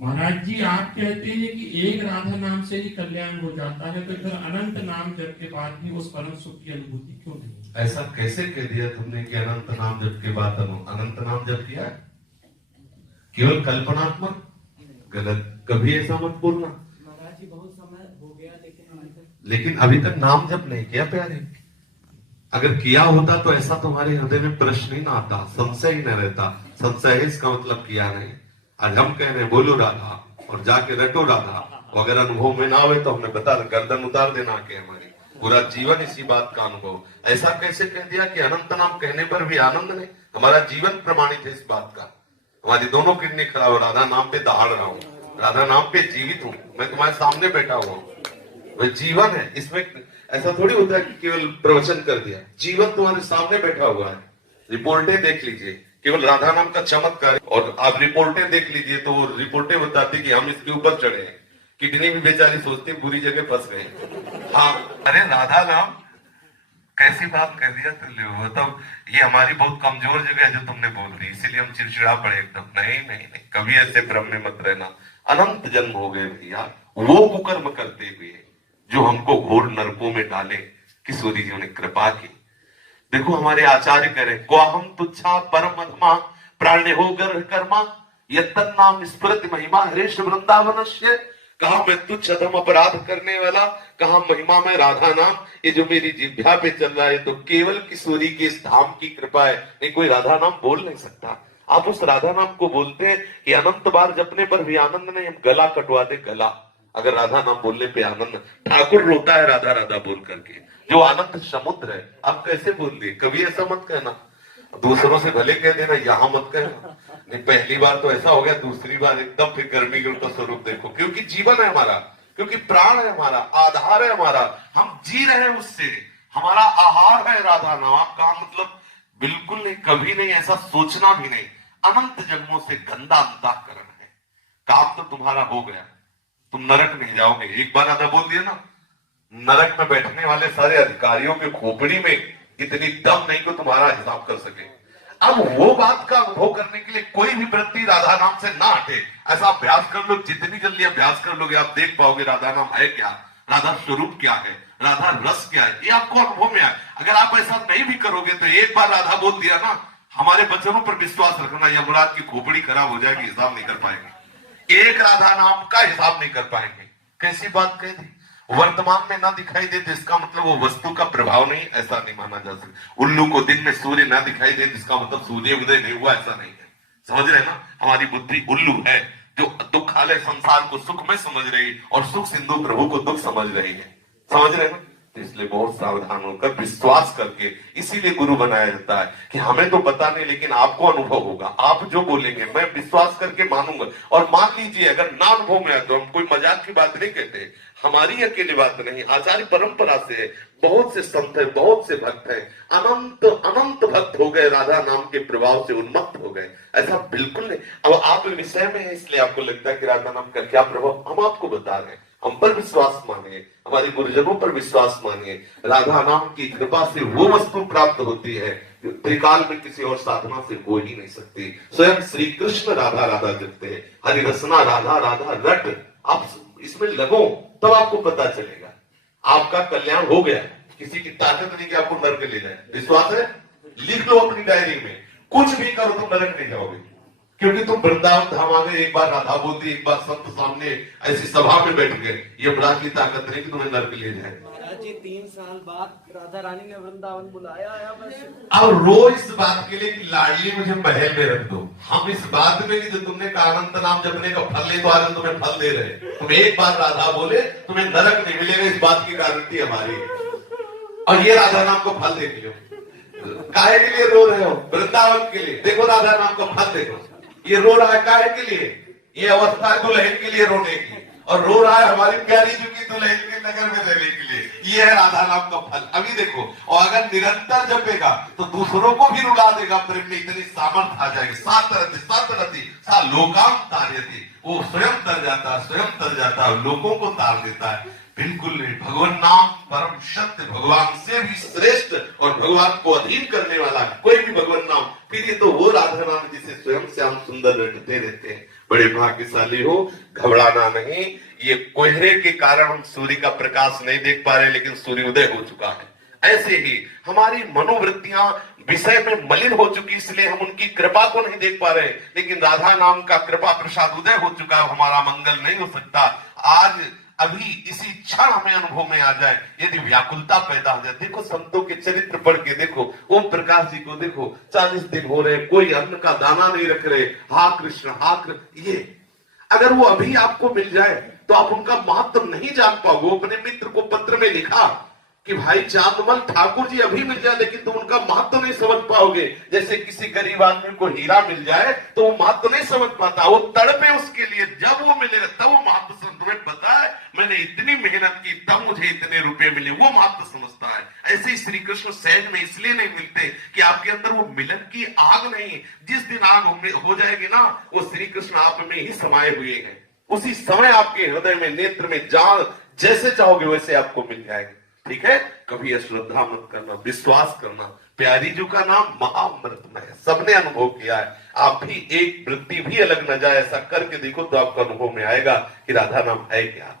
महाराज जी आप कहते हैं कि एक राधा नाम से ही कल्याण हो जाता है, तो फिर अनंत नाम जप के बाद भी उस परम सुख की अनुभूति क्यों नहीं? ऐसा कैसे कह दिया तुमने कि अनंत नाम जप के बाद अनंत नाम जप किया? केवल कल्पनात्मक? गलत, कभी ऐसा मत बोलना। महाराज जी बहुत समय हो गया लेकिन अभी तक नाम जप नहीं किया प्यारे। अगर किया होता तो ऐसा तुम्हारे हृदय में प्रश्न ही ना आता, संशय ही न रहता। संशय है इसका मतलब किया नहीं। आज हम कह रहे हैं बोलो राधा और जाके रटो राधा, अगर अनुभव में ना हो तो हमने बता गर्दन उतार देना के हमारी पूरा जीवन इसी बात का अनुभव। ऐसा कैसे कह दिया कि अनंत नाम कहने पर भी आनंद नहीं? हमारा जीवन प्रमाणित है इस बात का। हमारी दोनों किडनी खराब, राधा नाम पे दहाड़ रहा हूँ, राधा नाम पे जीवित हूँ, मैं तुम्हारे सामने बैठा हुआ हूँ। वह जीवन है, इसमें ऐसा थोड़ी होता है कि केवल प्रवचन कर दिया। जीवन तुम्हारे सामने बैठा हुआ है। रिपोर्टें देख लीजिए, केवल राधा नाम का चमत्कार। और आप रिपोर्टें देख लीजिए तो वो रिपोर्टें बताती कि हम इसके ऊपर चढ़े हैं, किडनी भी बेचारी सोचती बुरी जगह फंस गए। हाँ, अरे राधा नाम कैसी बात कह दिया तुमने, मतलब ये हमारी बहुत कमजोर जगह है जो तुमने बोल दी, इसीलिए हम चिड़चिड़ा पड़े एकदम। नहीं नहीं नहीं, कभी ऐसे भ्रम में मत रहना। अनंत जन्म हो गए भैया वो कुकर्म करते हुए जो हमको घोर नरकों में डाले, किशोरी जी ने कृपा की। देखो हमारे आचार्य करें क्वाहम तुच्छा परम अधमा प्राण्य हो गर्भ कर्मा यत्तन नाम स्मृति महिमा हरेश वृंदावनस्य। कहा मैं तुच्छ अधम अपराध करने वाला, कहा महिमा में राधा नाम, ये जो मेरी जिह्वा पे चल रहा है तो केवल किशोरी के इस धाम की कृपा है, नहीं कोई राधा नाम बोल नहीं सकता। आप उस राधा नाम को बोलते हैं कि अनंत बार जपने पर भी आनंद नहीं, हम गला कटवा दे गला अगर राधा नाम बोलने पे आनंद। ठाकुर रोता है राधा राधा बोल करके, जो आनंद समुद्र है। आप कैसे बोल दिए? कभी ऐसा मत कहना, दूसरों से भले कह देना, यहां मत कहना। नहीं, पहली बार तो ऐसा हो गया, दूसरी बार एकदम फिर गर्मी का स्वरूप देखो। क्योंकि जीवन है हमारा, क्योंकि प्राण है हमारा, आधार है हमारा, हम जी रहे हैं उससे, हमारा आहार है राधा नाम का। मतलब बिल्कुल नहीं, कभी नहीं, ऐसा सोचना भी नहीं। अनंत जन्मों से गंदा अंतःकरण है, काम तो तुम्हारा हो गया, तुम नरक नहीं जाओगे। एक बार राधा बोल दिया ना, नरक में बैठने वाले सारे अधिकारियों के खोपड़ी में इतनी दम नहीं को तुम्हारा हिसाब कर सके। अब वो बात का अनुभव करने के लिए कोई भी वृत्ति राधा नाम से ना हटे। ऐसा अभ्यास कर लो, जितनी जल्दी अभ्यास कर लोगे आप देख पाओगे राधा नाम है क्या, राधा स्वरूप क्या है, राधा रस क्या है, ये आपको अनुभव में आए। अगर आप ऐसा नहीं भी करोगे तो एक बार राधा बोल दिया ना, हमारे वचनों पर विश्वास रखना, यमराज की खोपड़ी खराब हो जाएगी, हिसाब नहीं कर पाएंगे, एक राधा नाम का हिसाब नहीं कर पाएंगे। कैसी बात कह दी? वर्तमान में ना दिखाई दे तो इसका मतलब वो वस्तु का प्रभाव नहीं, ऐसा नहीं माना जा सकता। उल्लू को दिन में सूर्य ना दिखाई दे इसका मतलब सूर्य उदय नहीं हुआ, ऐसा नहीं है। समझ रहे ना, हमारी बुद्धि उल्लू है जो दुखालय संसार को सुख में समझ रही और सुख सिंधु प्रभु को दुख समझ रही है। समझ रहे ना, तो इसलिए बहुत सावधान होकर विश्वास करके, इसीलिए गुरु बनाया जाता है कि हमें तो पता नहीं लेकिन आपको अनुभव होगा, आप जो बोलेंगे मैं विश्वास करके मानूंगा। और मान लीजिए अगर ना अनुभव में आए तो हम कोई मजाक की बात नहीं कहते, हमारी अकेली बात नहीं, आचार्य परंपरा से है, बहुत से संत है, बहुत से भक्त हैं, अनंत अनंत भक्त हो गए, राधा नाम के प्रभाव से उन्मत्त हो गए। ऐसा बिल्कुल नहीं। अब आप विषय में है इसलिए आपको लगता है कि राधा नाम का क्या प्रभाव, हम आपको बता रहे हैं। हम पर विश्वास मानिए, हमारे गुरुजनों पर विश्वास मानिए। राधा नाम की कृपा से वो वस्तु प्राप्त होती है जो त्रिकाल में किसी और साधना से हो ही नहीं सकती। स्वयं श्री कृष्ण राधा राधा जपते हैं, हरि रसना राधा राधा रट। आप इसमें लगो तब आपको पता चलेगा आपका कल्याण हो गया। किसी की ताकत नहीं कि आपको नरक ले जाए। विश्वास है? लिख लो अपनी डायरी में, कुछ भी करो तुम नरक नहीं जाओगे, क्योंकि तुम वृंदावन धाम आ गए, एक बार राधा बोल दी, एक बार संत सामने ऐसी सभा में बैठ गए, ये बरात की ताकत नहीं कि तुम्हें नरक ले जाए। महाराज जी 3 साल बाद राधा रानी ने वृंदावन बुलाया है, बस अब रो इस बात के लिए कि लाडली मुझे महल में रख दो। हम इस बात में नहीं, जो तुमने कहा अनंत नाम जपने का फल ले तो आज तुम्हें फल दे रहे। तुम एक बार राधा बोले तुम्हें नरक नहीं मिलेगा, इस बात की गारंटी हमारी है। और ये राधा नाम को फल देख लो। काहे के लिए रो रहे हो? वृंदावन के लिए। देखो राधा नाम को फल देखो, ये रो रहा है काहे के लिए? ये अवस्था है दुल्हन के लिए रोने की, और रो रहा है हमारी प्यारी चुकी दुल्हन के नगर में रहने के लिए। ये है राधा नाम का फल। अभी देखो, और अगर निरंतर जपेगा तो दूसरों को भी रुला देगा, प्रेम में इतनी सामर्थ आ जाएगी। सात रति सा लोकाम तार्यति, वो स्वयं तर जाता है, लोगों को तार देता है। बिल्कुल नहीं, भगवान नाम परम सत्य, भगवान से भी श्रेष्ठ और भगवान को अधीन करने वाला कोई भी भगवान नाम। फिर ये तो वो राधा नाम जिसे स्वयं श्याम सुंदर रटते रहते हैं। बड़े भाग्यशाली हो, घबराना नहीं। ये कोहरे के कारण हम सूर्य का प्रकाश नहीं देख पा रहे, लेकिन सूर्योदय हो चुका है। ऐसे ही हमारी मनोवृत्तियां विषय में मलिन हो चुकी, इसलिए हम उनकी कृपा को नहीं देख पा रहे, लेकिन राधा नाम का कृपा प्रसाद उदय हो चुका है। हमारा मंगल नहीं हो सकता। आज अभी इसी क्षण हमें अनुभव में आ जाए, यदि व्याकुलता पैदा हो जाए। देखो संतों के चरित्र पढ़ के देखो, ओम प्रकाश जी को देखो, 40 दिन हो रहे, कोई अन्न का दाना नहीं रख रहे। हा कृष्ण हा कृष्ण, ये अगर वो अभी आपको मिल जाए तो आप उनका महत्व नहीं जान पाओगे। वो अपने मित्र को पत्र में लिखा कि भाई चांदमल ठाकुर जी अभी मिल जाए, लेकिन तुम उनका महत्व नहीं समझ पाओगे। जैसे किसी गरीब आदमी को हीरा मिल जाए तो वो महत्व नहीं समझ पाता, वो तड़पे उसके लिए। जब वो मिलेगा तब वो महत्व समझ। तुम्हें पता है मैंने इतनी मेहनत की तब मुझे इतने रुपए मिले, वो महत्व समझता है। ऐसे ही श्री कृष्ण सहज में इसलिए नहीं मिलते कि आपके अंदर वो मिलन की आग नहीं। जिस दिन आग हो जाएगी ना, वो श्री कृष्ण आप में ही समाये हुए हैं। उसी समय आपके हृदय में, नेत्र में, जान जैसे चाहोगे वैसे आपको मिल जाएगा। ठीक है, कभी अश्रद्धा मत करना, विश्वास करना। प्यारी जी का नाम महाअमृतमय है, सबने अनुभव किया है। आप भी एक वृत्ति भी अलग न जाए, ऐसा करके देखो तो आपका अनुभव में आएगा कि राधा नाम है क्या।